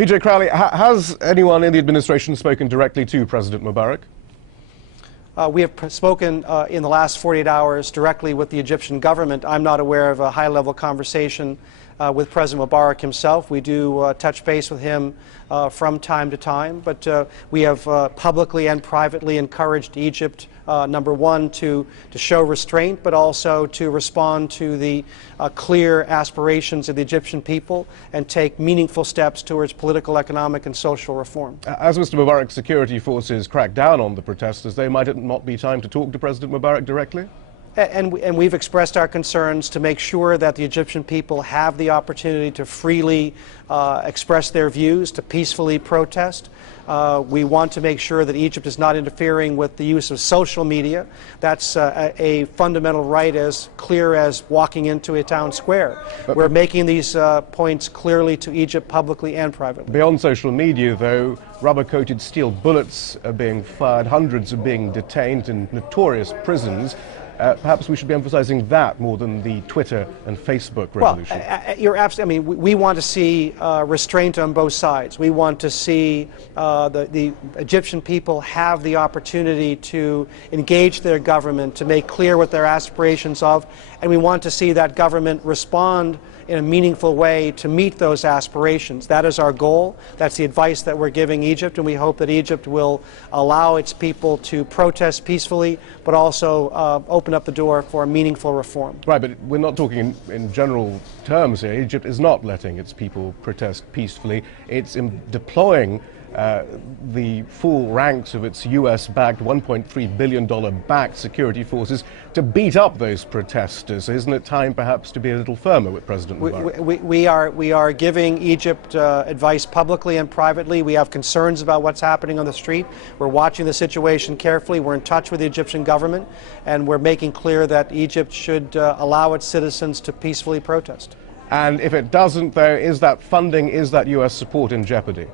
PJ Crowley, has anyone in the administration spoken directly to President Mubarak? We have spoken in the last 48 hours directly with the Egyptian government. I'm not aware of a high-level conversation with President Mubarak himself. We do touch base with him from time to time, but we have publicly and privately encouraged Egypt, number one, to show restraint, but also to respond to the clear aspirations of the Egyptian people and take meaningful steps towards political, economic, and social reform. As Mr. Mubarak's security forces crack down on the protesters, might it not be time to talk to President Mubarak directly? And we've expressed our concerns to make sure that the Egyptian people have the opportunity to freely express their views, to peacefully protest. We want to make sure that Egypt is not interfering with the use of social media. That's a fundamental right as clear as walking into a town square. We're making these points clearly to Egypt publicly and privately. Beyond social media, though, rubber-coated steel bullets are being fired, hundreds are being detained in notorious prisons. Perhaps we should be emphasizing that more than the Twitter and Facebook revolution. Well, you're absolutely. I mean, we want to see restraint on both sides. We want to see the Egyptian people have the opportunity to engage their government, to make clear what their aspirations of, and we want to see that government respond in a meaningful way to meet those aspirations. That is our goal. That's the advice that we're giving Egypt, and we hope that Egypt will allow its people to protest peacefully, but also open up the door for meaningful reform. Right, but we're not talking in general terms here. Egypt is not letting its people protest peacefully. It's deploying the full ranks of its US-backed, $1.3 billion backed security forces to beat up those protesters. Isn't it time perhaps to be a little firmer with President Mubarak? We are giving Egypt advice publicly and privately. We have concerns about what's happening on the street. We're watching the situation carefully. We're in touch with the Egyptian government, and we're making clear that Egypt should allow its citizens to peacefully protest. And if it doesn't, though, is that funding, is that US support in jeopardy?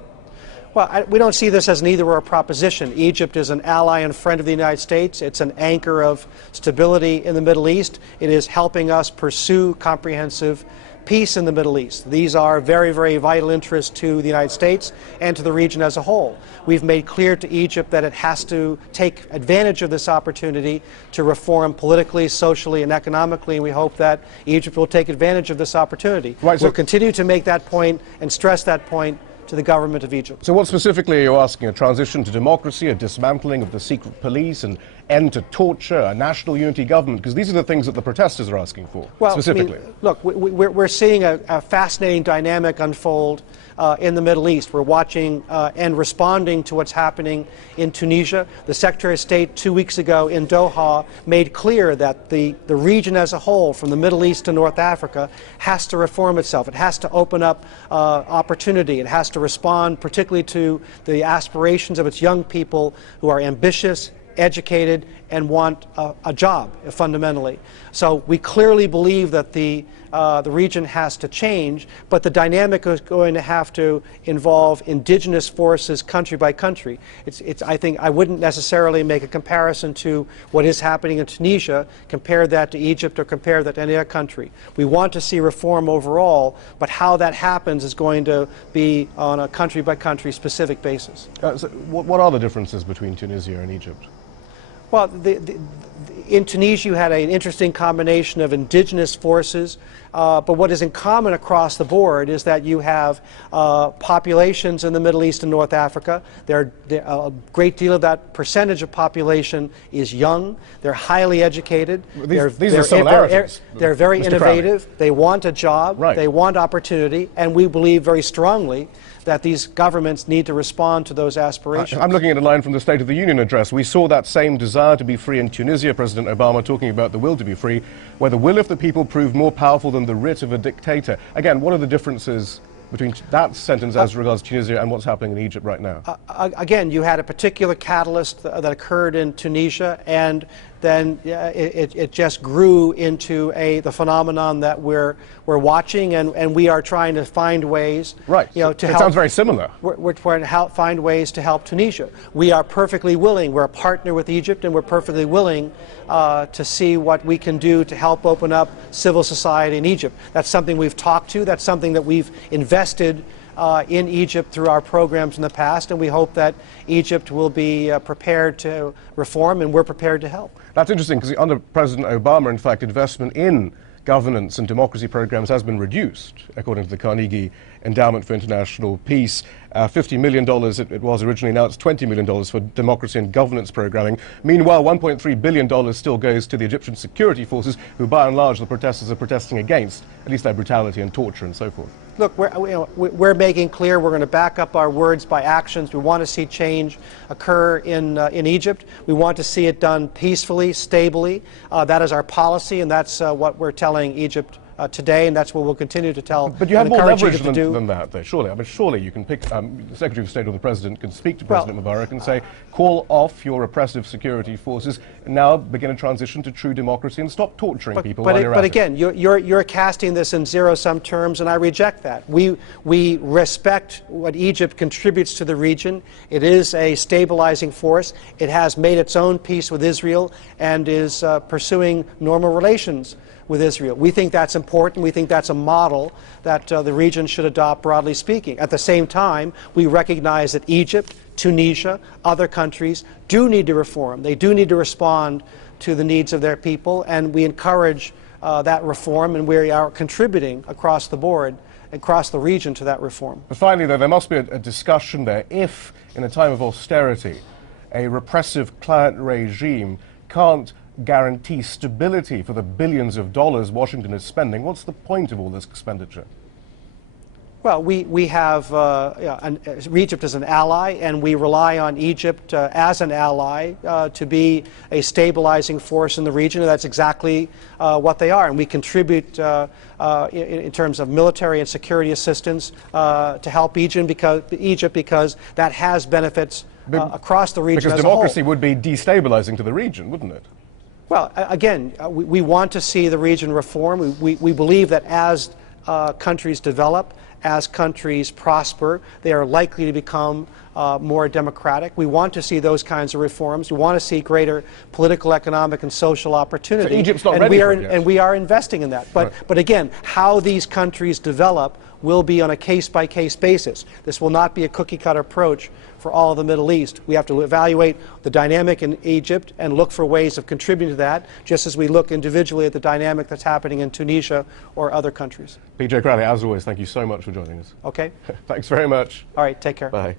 Well, we don't see this as an either-or proposition. Egypt is an ally and friend of the United States. It's an anchor of stability in the Middle East. It is helping us pursue comprehensive peace in the Middle East. These are very, very vital interests to the United States and to the region as a whole. We've made clear to Egypt that it has to take advantage of this opportunity to reform politically, socially, and economically, and we hope that Egypt will take advantage of this opportunity. Right, we'll continue to make that point and stress that point to the government of Egypt. So what specifically are you asking? A transition to democracy, a dismantling of the secret police, an end to torture, a national unity government? Because these are the things that the protesters are asking for, specifically. I mean, look, we're seeing a fascinating dynamic unfold in the Middle East. We're watching and responding to what's happening in Tunisia. The Secretary of State 2 weeks ago in Doha made clear that the region as a whole, from the Middle East to North Africa, has to reform itself. It has to open up opportunity. It has to respond particularly to the aspirations of its young people who are ambitious, educated, and want a job, fundamentally. So we clearly believe that the region has to change, but the dynamic is going to have to involve indigenous forces country by country. I think I wouldn't necessarily make a comparison to what is happening in Tunisia, compare that to Egypt or compare that to any other country. We want to see reform overall, but how that happens is going to be on a country by country specific basis. So what are the differences between Tunisia and Egypt? Well, in Tunisia you had an interesting combination of indigenous forces, but what is in common across the board is that you have populations in the Middle East and North Africa. A great deal of that percentage of population is young. They're highly educated. These are similarities. They're very Mr. innovative. Crowley. They want a job. Right. They want opportunity, and we believe very strongly that these governments need to respond to those aspirations. I'm looking at a line from the State of the Union address. We saw that same desire to be free in Tunisia, President Obama talking about the will to be free, where the will of the people proved more powerful than the writ of a dictator. Again, what are the differences between that sentence as regards Tunisia and what's happening in Egypt right now? Again, you had a particular catalyst that occurred in Tunisia, and then it just grew into the phenomenon that we're watching, and we are trying to find ways. Right. To it help. Sounds very similar. We're trying to find ways to help Tunisia. We are perfectly willing. We're a partner with Egypt, and we're perfectly willing to see what we can do to help open up civil society in Egypt. That's something we've talked to. That's something that we've invested in Egypt through our programs in the past, and we hope that Egypt will be prepared to reform, and we're prepared to help. That's interesting, because under President Obama, in fact, investment in governance and democracy programs has been reduced, according to the Carnegie Endowment for International Peace. $50 million it was originally, now it's $20 million for democracy and governance programming. Meanwhile, $1.3 billion still goes to the Egyptian security forces, who by and large the protesters are protesting against, at least their brutality and torture and so forth. Look, we're making clear we're going to back up our words by actions. We want to see change occur in Egypt. We want to see it done peacefully, stably. That is our policy, and that's what we're telling Egypt today, and that's what we'll continue to tell. But you have more leverage than that, though, surely. I mean, surely you can pick, the Secretary of State or the President can speak to President Mubarak and say, call off your oppressive security forces, and now begin a transition to true democracy and stop torturing people while you're at it. But again, you're casting this in zero-sum terms, and I reject that. We respect what Egypt contributes to the region. It is a stabilizing force. It has made its own peace with Israel and is pursuing normal relations with Israel. We think that's important. We think that's a model that the region should adopt, broadly speaking. At the same time, we recognize that Egypt, Tunisia, other countries do need to reform. They do need to respond to the needs of their people, and we encourage that reform, and we are contributing across the board, across the region, to that reform. But finally, though, there must be a discussion there. If, in a time of austerity, a repressive client regime can't guarantee stability for the billions of dollars Washington is spending, what's the point of all this expenditure? Well, we have Egypt as an ally, and we rely on Egypt as an ally to be a stabilizing force in the region, and that's exactly what they are. And we contribute in terms of military and security assistance to help Egypt because that has benefits across the region because as a whole. democracy would be destabilizing to the region, wouldn't it? Well, again, we want to see the region reform. We believe that as countries develop, as countries prosper, they are likely to become more democratic. We want to see those kinds of reforms. We want to see greater political, economic, and social opportunity. So Egypt's not ready for it yet. And we are investing in that. But again, how these countries develop will be on a case-by-case basis. This will not be a cookie-cutter approach for all of the Middle East. We have to evaluate the dynamic in Egypt and look for ways of contributing to that, just as we look individually at the dynamic that's happening in Tunisia or other countries. PJ Crowley, as always, thank you so much for joining us. Okay. Thanks very much. All right, take care. Bye.